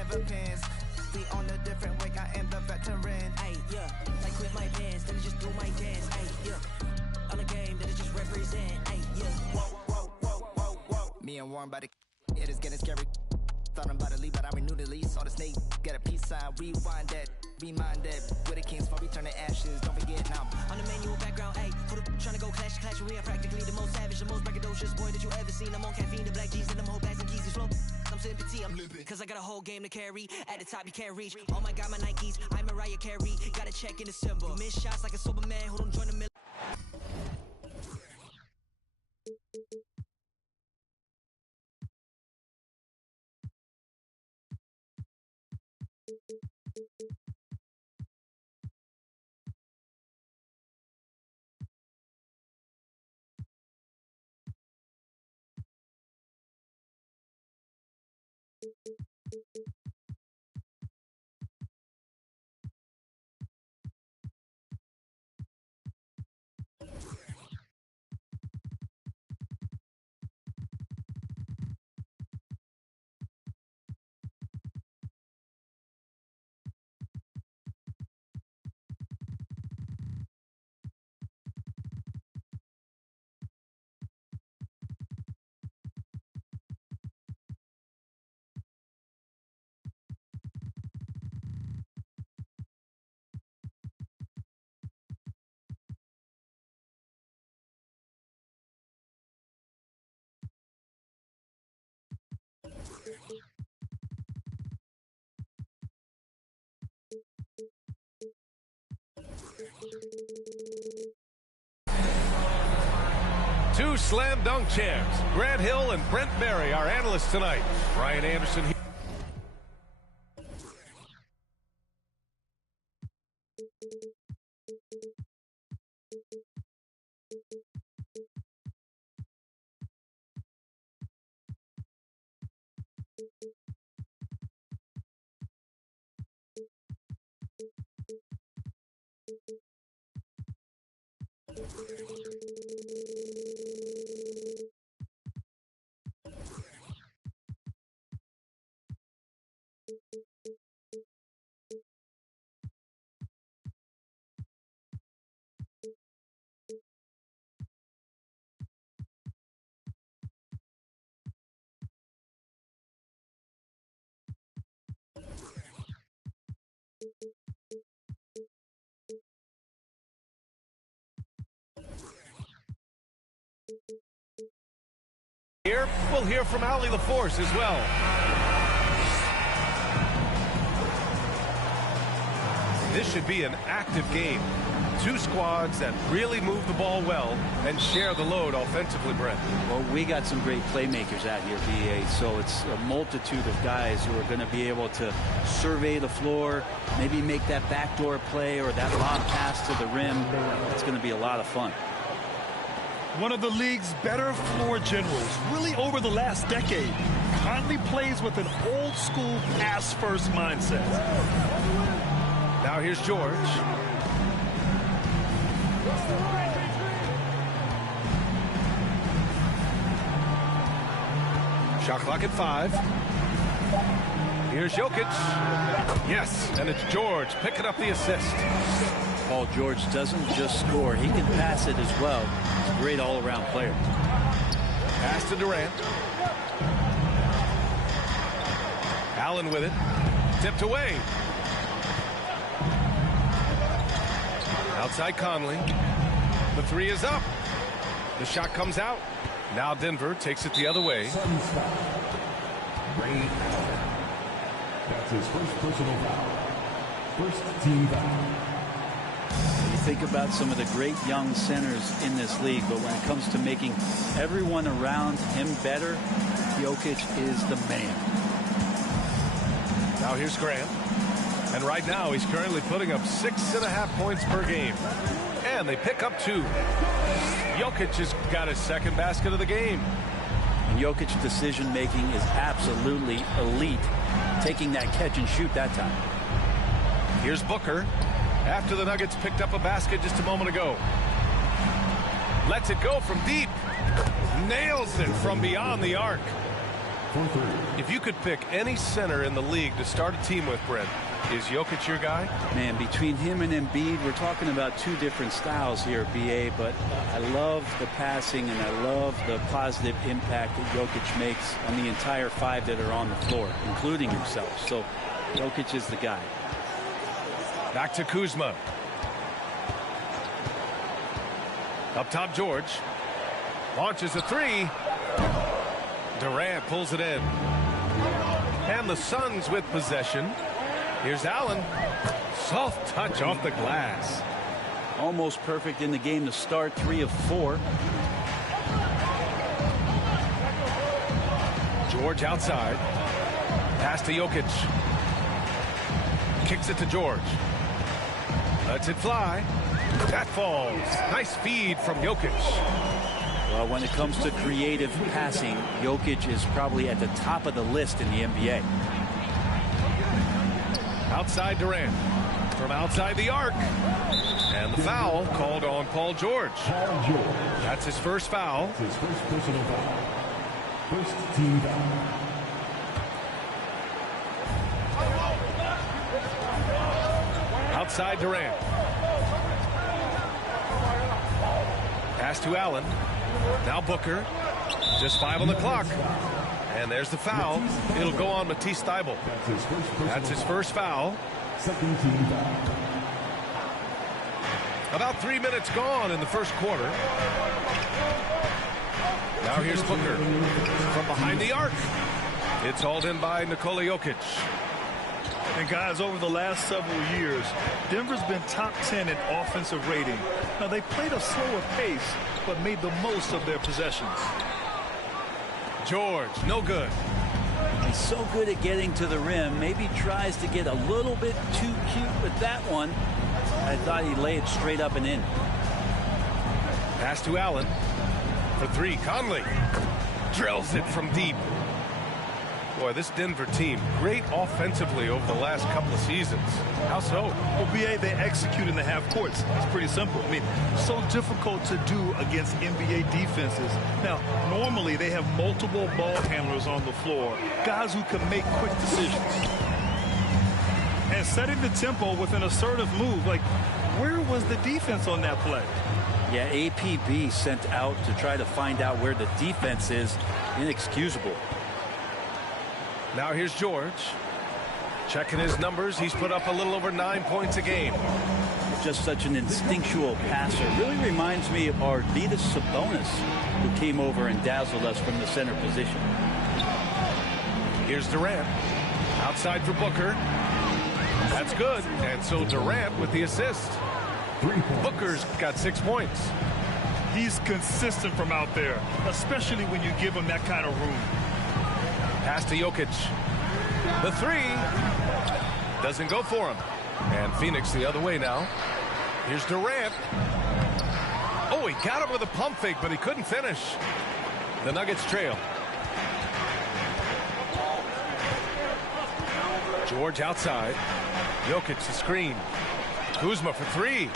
never pins. We on a different way, I am the veteran. Ay, yeah, like quit my bands, then I just do my dance. Ay, yeah, on a game that I just represent. Ay, yeah. Whoa, whoa, whoa, whoa, whoa. Me and Warren by the it is getting scary. Thought I'm about to leave, but I renewed the lease. Saw the snake, get a peace sign, rewind that. Be minded, with the kings for return to ashes. Don't forget now. On the manual background, ayy, for the trying to go clash. We are practically the most savage, the most braggadocious boy that you ever seen. I'm on caffeine, the black G's, and them whole bags and keys. Flow. I'm sympathy, I'm limping, cause I got a whole game to carry. At the top, you can't reach. Oh my god, my Nikes, I'm Mariah Carey. Gotta check in December. You miss shots like a Superman who don't join the middle. Two slam dunk champs, Grant Hill and Brent Barry, our analysts tonight. Ryan Anderson here. Here, we'll hear from Allie LaForce as well. This should be an active game. Two squads that really move the ball well and share the load offensively, Brent. Well, we got some great playmakers out here, BA, so it's a multitude of guys who are going to be able to survey the floor, maybe make that backdoor play or that lob pass to the rim. It's going to be a lot of fun. One of the league's better floor generals, really over the last decade. Conley plays with an old-school pass-first mindset. Now here's George. Shot clock at 5. Here's Jokic. Yes, and it's George picking up the assist. Paul George doesn't just score, he can pass it as well. He's a great all-around player. Pass to Durant. Allen with it. Tipped away. Outside Conley. The three is up. The shot comes out. Now Denver takes it the other way. Ray Allen. That's his first personal foul. First team foul. You think about some of the great young centers in this league, but when it comes to making everyone around him better, Jokic is the man. Now here's Grant. And right now he's currently putting up 6.5 points per game. And they pick up 2. Jokic has got his second basket of the game. And Jokic's decision-making is absolutely elite, taking that catch and shoot that time. Here's Booker. After the Nuggets picked up a basket just a moment ago. Lets it go from deep. Nails it from beyond the arc. for 3. If you could pick any center in the league to start a team with, Brent, is Jokic your guy? Man, between him and Embiid, we're talking about two different styles here, BA, but I love the passing and I love the positive impact that Jokic makes on the entire 5 that are on the floor, including himself. So Jokic is the guy. Back to Kuzma. Up top, George. Launches a 3. Durant pulls it in. And the Suns with possession. Here's Allen. Soft touch off the glass. Almost perfect in the game to start, 3 of 4. George outside. Pass to Jokic. Kicks it to George. Lets it fly. That falls. Nice feed from Jokic. Well, when it comes to creative passing, Jokic is probably at the top of the list in the NBA. Outside Durant. From outside the arc. And the foul called on Paul George. Paul George. That's his first foul. That's his first personal foul. First team foul. Outside Durant. Pass to Allen. Now Booker. Just 5 on the clock. And there's the foul. It'll go on Matisse Thybulle. That's his first foul. Second team foul. About 3 minutes gone in the first quarter. Now here's Booker. From behind the arc. It's hauled in by Nikola Jokic. And guys, over the last several years, Denver's been top 10 in offensive rating. Now, they played a slower pace, but made the most of their possessions. George, no good. He's so good at getting to the rim. Maybe tries to get a little bit too cute with that one. I thought he'd lay it straight up and in. Pass to Allen. For 3, Conley. Drills it from deep. Boy, this Denver team, great offensively over the last couple of seasons. How so? Well, BA, they execute in the half courts. It's pretty simple. I mean, so difficult to do against NBA defenses. Now, normally they have multiple ball handlers on the floor, guys who can make quick decisions. And setting the tempo with an assertive move, like, where was the defense on that play? Yeah, APB sent out to try to find out where the defense is. Inexcusable. Now here's George. Checking his numbers. He's put up a little over 9 points a game. Just such an instinctual passer. Really reminds me of Arvydas Sabonis, who came over and dazzled us from the center position. Here's Durant. Outside for Booker. That's good. And so Durant with the assist. Booker's got 6 points. He's consistent from out there, especially when you give him that kind of room. Pass to Jokic. The 3 doesn't go for him. And Phoenix the other way now. Here's Durant. Oh, he got him with a pump fake, but he couldn't finish. The Nuggets trail. George outside. Jokic the screen. Kuzma for 3.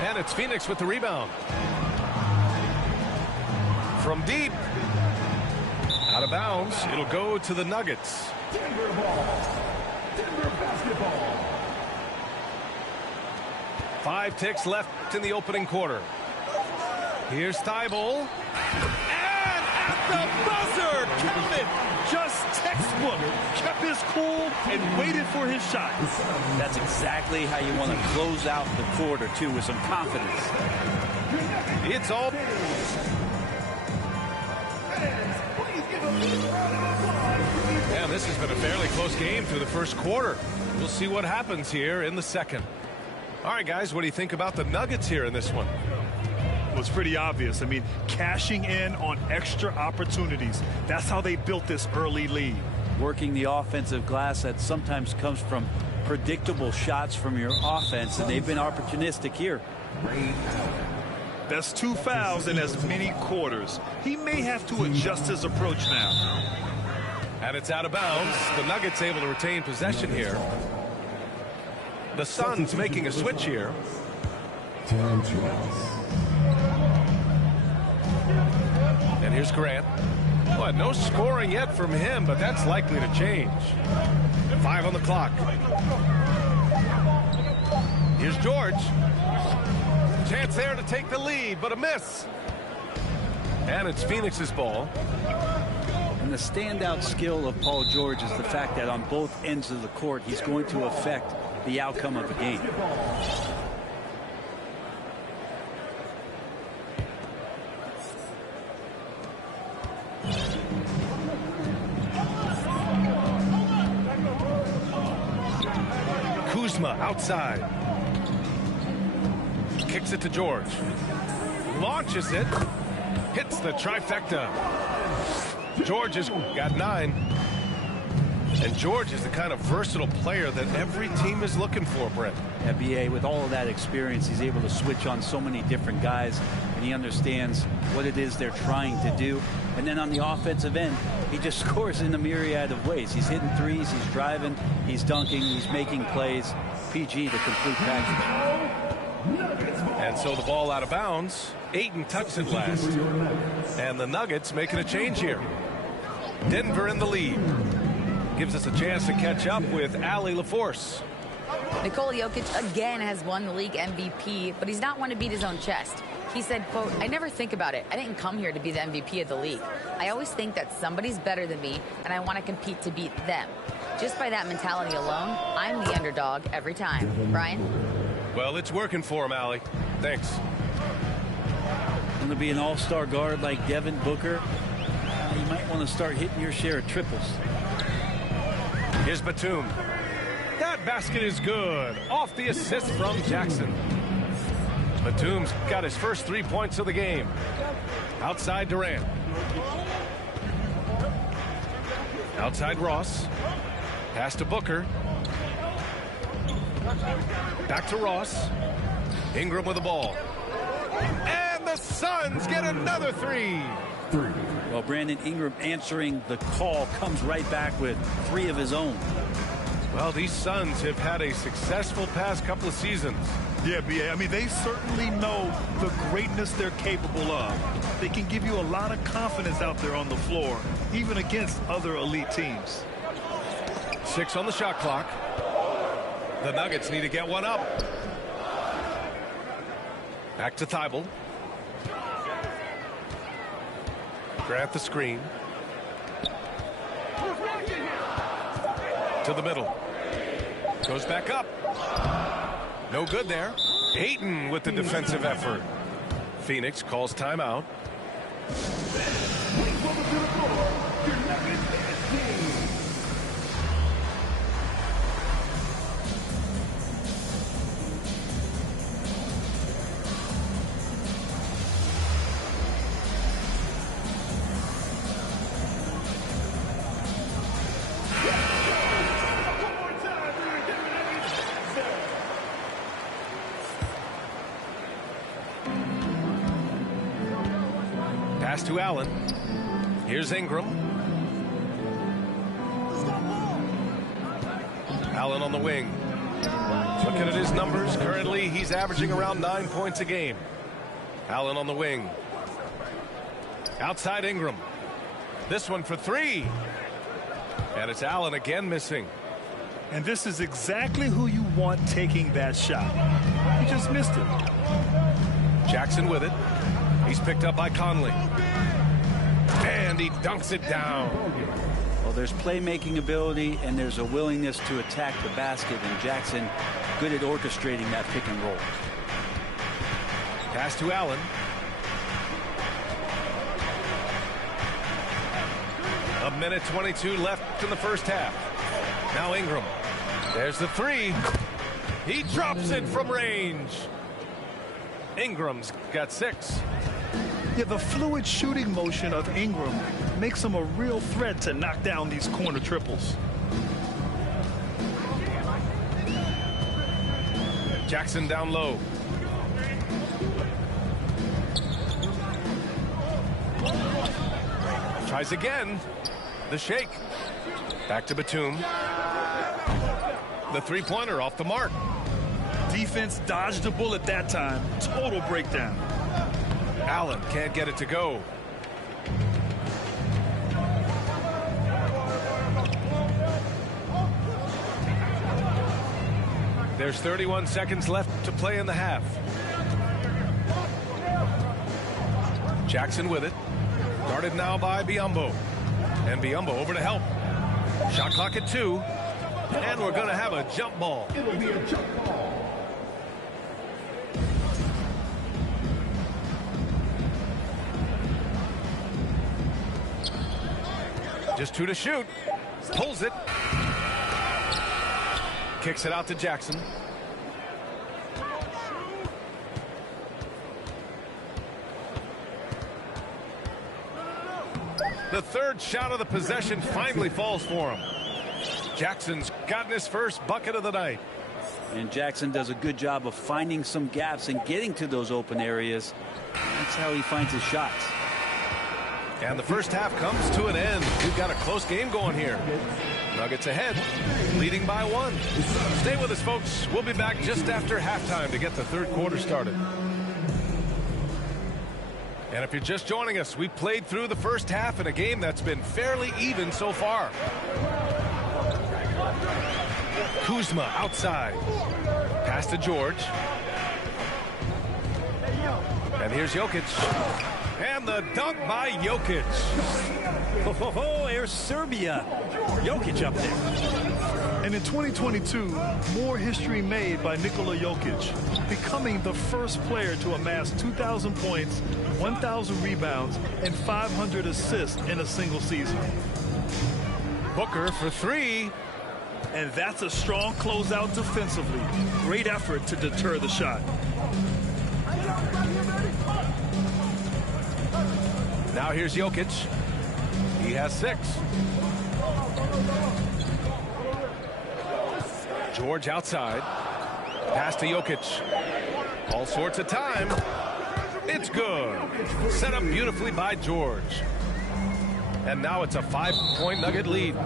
And it's Phoenix with the rebound. From deep. Out of bounds. It'll go to the Nuggets. Denver ball. Denver basketball. 5 ticks left in the opening quarter. Here's Thybulle. And at the buzzer, count it. Just textbook. Kept his cool and waited for his shot. That's exactly how you want to close out the quarter, too, with some confidence. It's all... Yeah, this has been a fairly close game through the first quarter. We'll see what happens here in the second. All right, guys, what do you think about the Nuggets here in this one? Well, it's pretty obvious. I mean, cashing in on extra opportunities. That's how they built this early lead. Working the offensive glass that sometimes comes from predictable shots from your offense, and they've been opportunistic here. That's 2 fouls in as many quarters. He may have to adjust his approach now. And it's out of bounds. The Nuggets able to retain possession here. The Suns making a switch here. And here's Grant. Well, no scoring yet from him, but that's likely to change. 5 on the clock. Here's George. Chance there to take the lead, but a miss. And it's Phoenix's ball. And the standout skill of Paul George is the fact that on both ends of the court, he's going to affect the outcome of a game. Kuzma outside. Kicks it to George. Launches it. Hits the trifecta. George has got 9. And George is the kind of versatile player that every team is looking for, Brett. BA, with all of that experience, he's able to switch on so many different guys, and he understands what it is they're trying to do. And then on the offensive end, he just scores in a myriad of ways. He's hitting threes, he's driving, he's dunking, he's making plays. PG, the complete package. And so the ball out of bounds. Ayton touched it last. And the Nuggets making a change here. Denver in the lead. Gives us a chance to catch up with Allie LaForce. Nikola Jokic again has won the league MVP, but he's not one to beat his own chest. He said, quote, "I never think about it. I didn't come here to be the MVP of the league. I always think that somebody's better than me, and I want to compete to beat them. Just by that mentality alone, I'm the underdog every time." Brian? Well, it's working for him, Allie. Thanks. Going to be an all-star guard like Devin Booker. You might want to start hitting your share of triples. Here's Batum. That basket is good. Off the assist from Jackson. Batum's got his first 3 points of the game. Outside Durant. Outside Ross. Pass to Booker. Back to Ross. Ingram with the ball. And the Suns get another 3. Well, Brandon Ingram answering the call comes right back with 3 of his own. Well, these Suns have had a successful past couple of seasons. Yeah, BA. I mean, they certainly know the greatness they're capable of. They can give you a lot of confidence out there on the floor, even against other elite teams. 6 on the shot clock. The Nuggets need to get one up. Back to Thibault. Grant the screen. To the middle. Goes back up. No good there. Ayton with the defensive effort. Phoenix calls timeout. Pass to Allen. Here's Ingram. Allen on the wing. Looking at his numbers, currently he's averaging around 9 points a game. Allen on the wing. Outside Ingram. This one for 3. And it's Allen again missing. And this is exactly who you want taking that shot. He just missed it. Jackson with it. He's picked up by Conley. And he dunks it down. Well, there's playmaking ability and there's a willingness to attack the basket, and Jackson good at orchestrating that pick and roll. Pass to Allen. A minute 22 left in the first half. Now Ingram. There's the 3. He drops it from range. Ingram's got 6. Yeah, the fluid shooting motion of Ingram makes him a real threat to knock down these corner triples. Jackson down low. Tries again. The shake. Back to Batum. The 3-pointer off the mark. Defense dodged a bullet that time. Total breakdown. Allen can't get it to go. There's 31 seconds left to play in the half. Jackson with it. Guarded now by Biyombo. And Biyombo over to help. Shot clock at 2. And we're going to have a jump ball. It'll be a jump ball. Just 2 to shoot. Pulls it. Kicks it out to Jackson. The third shot of the possession finally falls for him. Jackson's gotten his first bucket of the night. And Jackson does a good job of finding some gaps and getting to those open areas. That's how he finds his shots. And the first half comes to an end. We've got a close game going here. Nuggets ahead, leading by 1. Stay with us, folks. We'll be back just after halftime to get the third quarter started. And if you're just joining us, we played through the first half in a game that's been fairly even so far. Kuzma outside. Pass to George. And here's Jokic. And the dunk by Jokic. Oh, there's Serbia. Jokic up there. And in 2022, more history made by Nikola Jokic, becoming the first player to amass 2,000 points, 1,000 rebounds, and 500 assists in a single season. Booker for 3. And that's a strong closeout defensively. Great effort to deter the shot. Now here's Jokic. He has 6. George outside. Pass to Jokic. All sorts of time. It's good. Set up beautifully by George. And now it's a 5-point Nugget lead.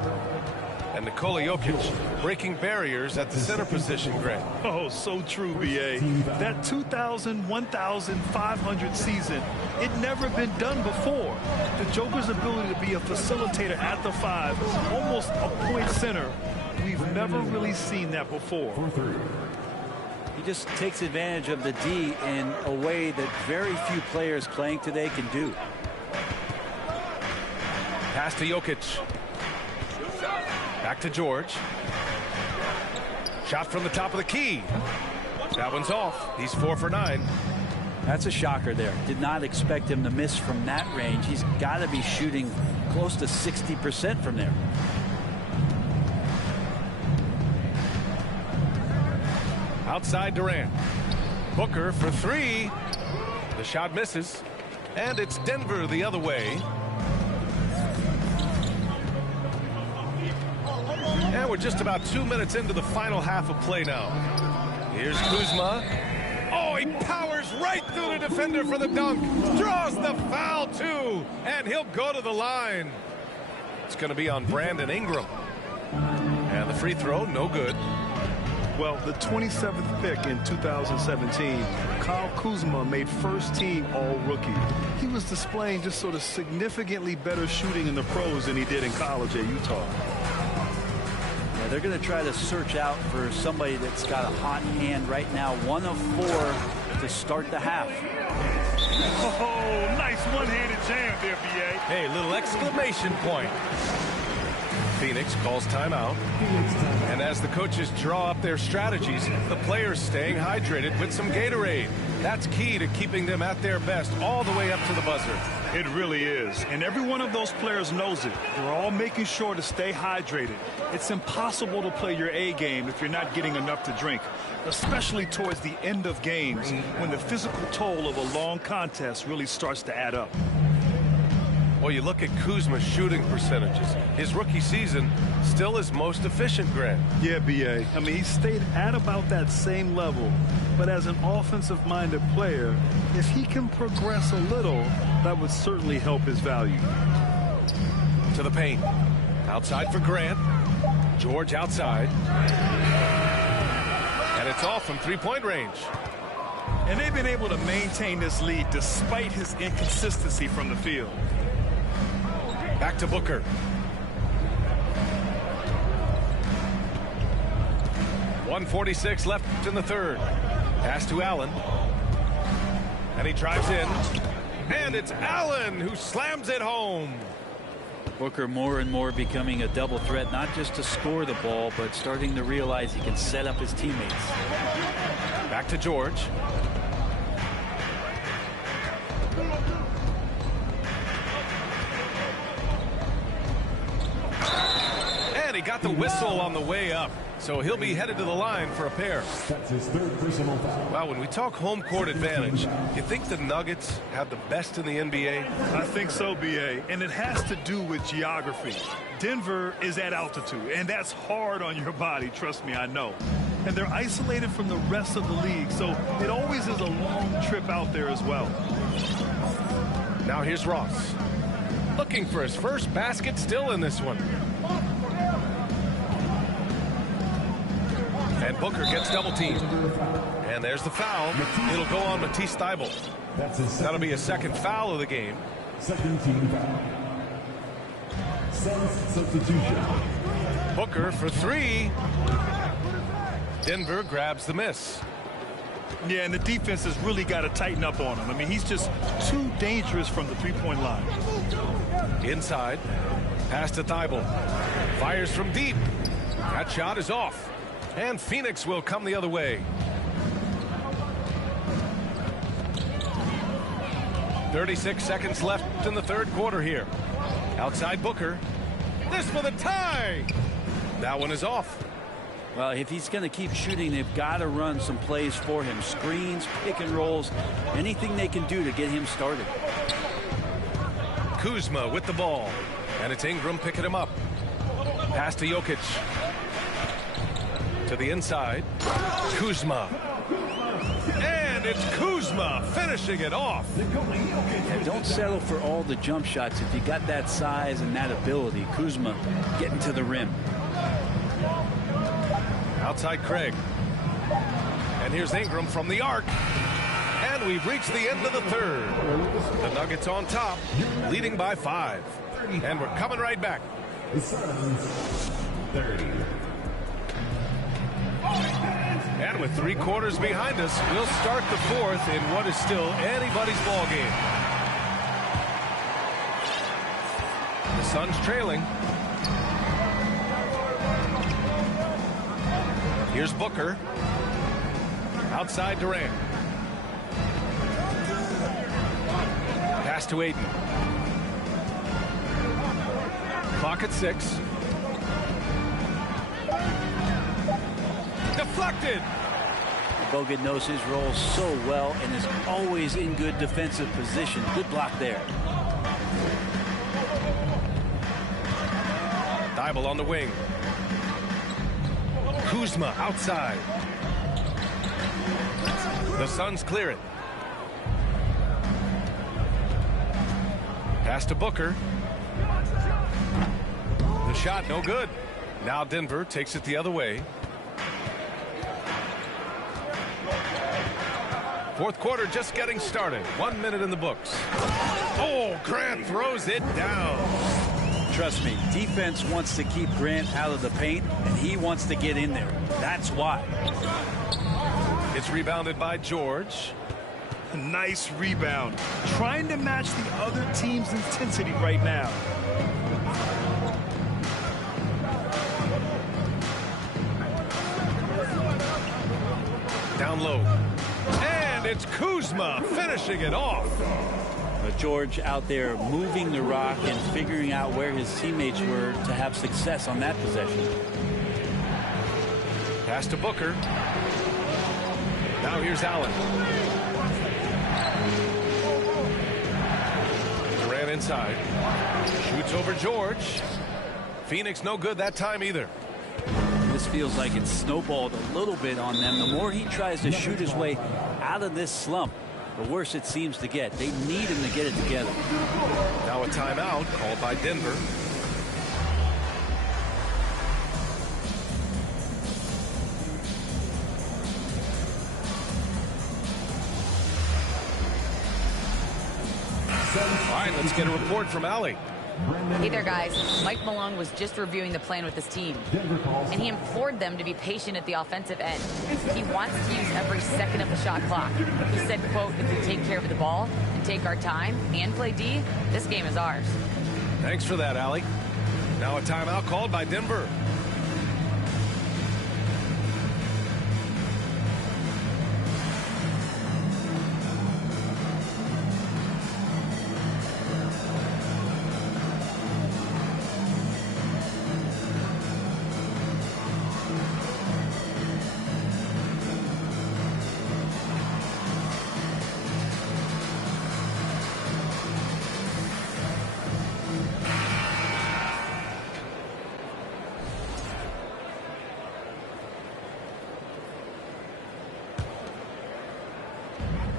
And Nikola Jokic breaking barriers at the center position, Grant. Oh, so true, B.A. That 2,000, 1,500 season, it never been done before. The Joker's ability to be a facilitator at the 5, almost a point center, we've never really seen that before. He just takes advantage of the D in a way that very few players playing today can do. Pass to Jokic. Back to George. Shot from the top of the key. That one's off. He's 4 for 9. That's a shocker there. Did not expect him to miss from that range. He's got to be shooting close to 60% from there. Outside Durant. Booker for 3. The shot misses. And it's Denver the other way. And we're just about 2 minutes into the final half of play now. Here's Kuzma. Oh, he powers right through the defender for the dunk. Draws the foul, too. And he'll go to the line. It's going to be on Brandon Ingram. And the free throw, no good. Well, the 27th pick in 2017, Kyle Kuzma made first team all-rookie. He was displaying just sort of significantly better shooting in the pros than he did in college at Utah. They're going to try to search out for somebody that's got a hot hand right now. 1 of 4 to start the half. Oh, nice one-handed jam there, B.A. Hey, little exclamation point. Phoenix calls timeout. And as the coaches draw up their strategies, the players staying hydrated with some Gatorade. That's key to keeping them at their best all the way up to the buzzer. It really is. And every one of those players knows it. They're all making sure to stay hydrated. It's impossible to play your A game if you're not getting enough to drink, especially towards the end of games when the physical toll of a long contest really starts to add up. Well, you look at Kuzma's shooting percentages. His rookie season still his most efficient, Grant. Yeah, B.A. I mean, he stayed at about that same level. But as an offensive-minded player, if he can progress a little, that would certainly help his value. To the paint. Outside for Grant. George outside. And it's off from three-point range. And they've been able to maintain this lead despite his inconsistency from the field. Back to Booker. 1:46 left in the third. Pass to Allen. And he drives in. And it's Allen who slams it home. Booker more and more becoming a double threat, not just to score the ball, but starting to realize he can set up his teammates. Back to George. And he got the whistle on the way up. So he'll be headed to the line for a pair. That's his third personal foul. Wow, when we talk home court advantage, you think the Nuggets have the best in the NBA? I think so, B.A., and it has to do with geography. Denver is at altitude, and that's hard on your body, trust me, I know. And they're isolated from the rest of the league, so it always is a long trip out there as well. Now here's Ross. Looking for his first basket, still in this one. And Booker gets double teamed. And there's the foul. It'll go on Matisse Thybulle. That'll be a second foul of the game. Second team foul. Suns substitution. Booker for three. Denver grabs the miss. Yeah, and the defense has really got to tighten up on him. I mean, he's just too dangerous from the three-point line. Inside. Pass to Thybulle. Fires from deep. That shot is off. And Phoenix will come the other way. 36 seconds left in the third quarter here. Outside Booker. This for the tie. That one is off. Well, if he's going to keep shooting, they've got to run some plays for him. Screens, pick and rolls, anything they can do to get him started. Kuzma with the ball. And it's Ingram picking him up. Pass to Jokic. To the inside. Kuzma. And it's Kuzma finishing it off. And don't settle for all the jump shots. If you got that size and that ability, Kuzma getting to the rim. Outside Craig. And here's Ingram from the arc. And we've reached the end of the third. The Nuggets on top, leading by 5. And we're coming right back. The Suns 30. And with 3 quarters behind us, we'll start the fourth in what is still anybody's ball game. The Suns trailing. Here's Booker. Outside Durant. Pass to Ayton. Clock at 6. Deflected. Bogut knows his role so well and is always in good defensive position. Good block there. Thybulle on the wing. Kuzma outside. The Suns clear it. Pass to Booker. The shot no good. Now Denver takes it the other way. Fourth quarter just getting started. 1 minute in the books. Oh, Grant throws it down. Trust me, defense wants to keep Grant out of the paint, and he wants to get in there. That's why. It's rebounded by George. Nice rebound. Trying to match the other team's intensity right now. Down low. And it's Kuzma finishing it off. George out there moving the rock and figuring out where his teammates were to have success on that possession. Pass to Booker. Now here's Allen. Durant inside. Shoots over George. Phoenix no good that time either. This feels like it's snowballed a little bit on them. The more he tries to shoot his way out of this slump, the worse it seems to get. They need him to get it together. Now a timeout called by Denver. All right, let's get a report from Allie. Hey there, guys. Mike Malone was just reviewing the plan with his team, and he implored them to be patient at the offensive end. He wants to use every second of the shot clock. He said, quote, if we take care of the ball and take our time and play D, this game is ours. Thanks for that, Allie. Now a timeout called by Denver.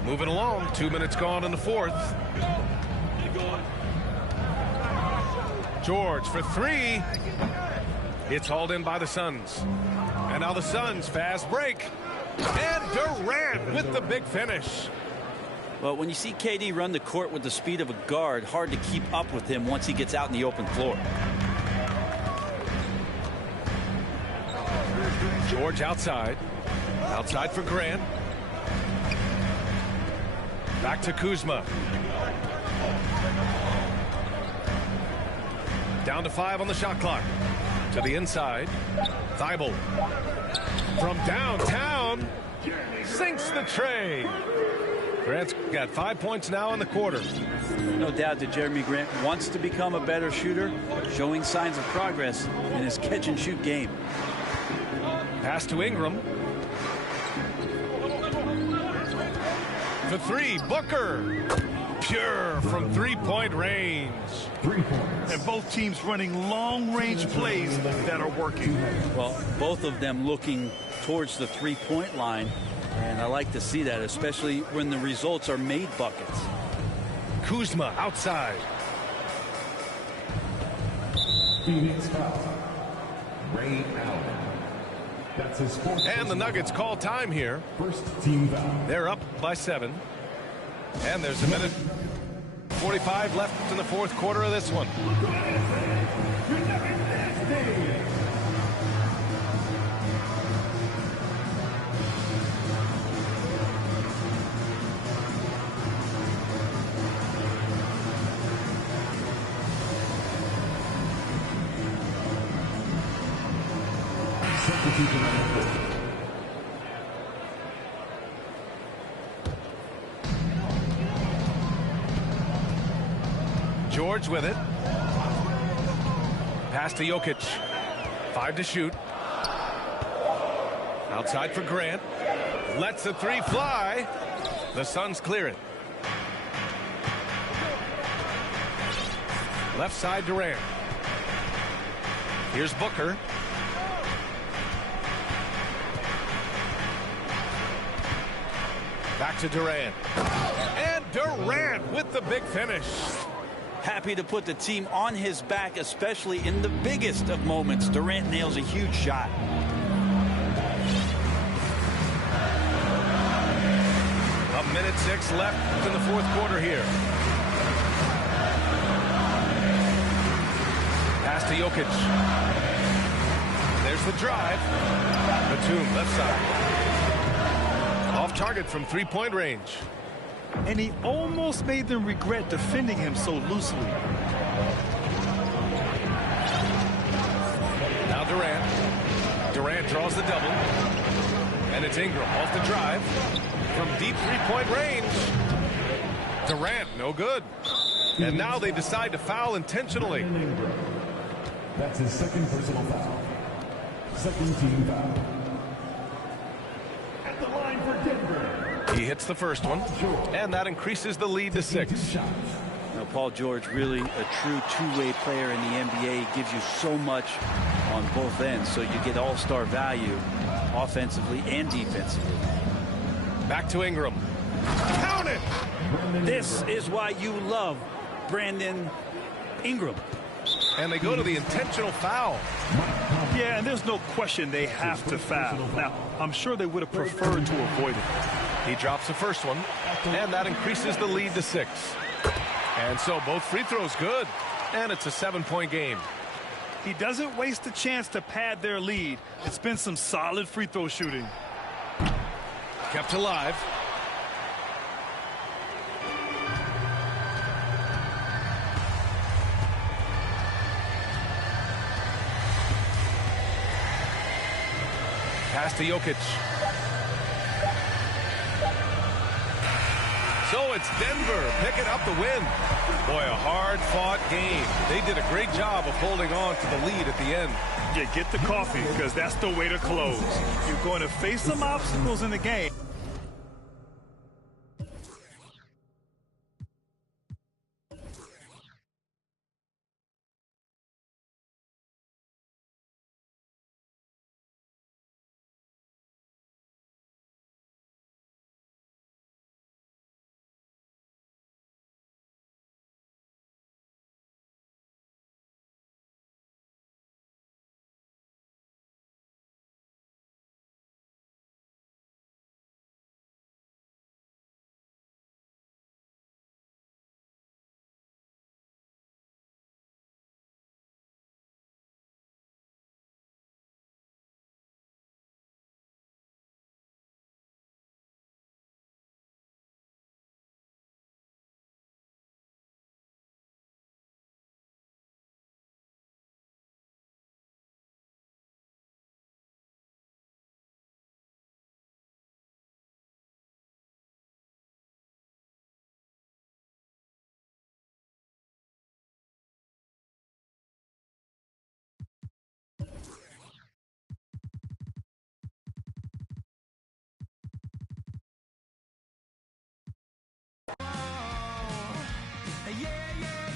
Moving along, 2 minutes gone in the fourth. George for three. It's hauled in by the Suns. And now the Suns fast break. And Durant with the big finish. Well, when you see KD run the court with the speed of a guard, hard to keep up with him once he gets out in the open floor. George outside. Outside for Grant. Back to Kuzma. Down to 5 on the shot clock. To the inside. Thibault. From downtown. Sinks the tray. Grant's got 5 points now in the quarter. No doubt that Jeremy Grant wants to become a better shooter, showing signs of progress in his catch-and-shoot game. Pass to Ingram. For three, Booker. Pure from three-point range. 3 points. And both teams running long-range plays that are working. Well, both of them looking towards the three-point line. And I like to see that, especially when the results are made buckets. Kuzma outside. Phoenix foul. Ray Allen. That's his fourth. And the Nuggets call time here. First team foul. They're up by 7. And there's a minute 45 left in the fourth quarter of this one. George with it. Pass to Jokic. 5 to shoot. Outside for Grant. Lets the three fly. The Suns clear it. Left side Durant. Here's Booker. Back to Durant. And Durant with the big finish. Happy to put the team on his back, especially in the biggest of moments. Durant nails a huge shot. A minute 6 left in the fourth quarter here. Pass to Jokic. There's the drive. Batum left side. Off target from three-point range. And he almost made them regret defending him so loosely. Now Durant. Durant draws the double. And it's Ingram off the drive. From deep three-point range. Durant, no good. And now they decide to foul intentionally. That's his second personal foul. Second team foul. At the line for Denver. He hits the first one, and that increases the lead to 6. Now, Paul George, really a true two-way player in the NBA. He gives you so much on both ends, so you get all-star value offensively and defensively. Back to Ingram. Count it! This is why you love Brandon Ingram. And they go to the intentional foul. Yeah, and there's no question they have to foul. Now, I'm sure they would have preferred to avoid it. He drops the first one, and that increases the lead to 6. And so both free throws good. And it's a 7-point game. He doesn't waste a chance to pad their lead. It's been some solid free throw shooting. Kept alive. Pass to Jokic. So it's Denver picking up the win. Boy, a hard-fought game. They did a great job of holding on to the lead at the end. Yeah, get the coffee, because that's the way to close. You're going to face some obstacles in the game. Yeah, yeah.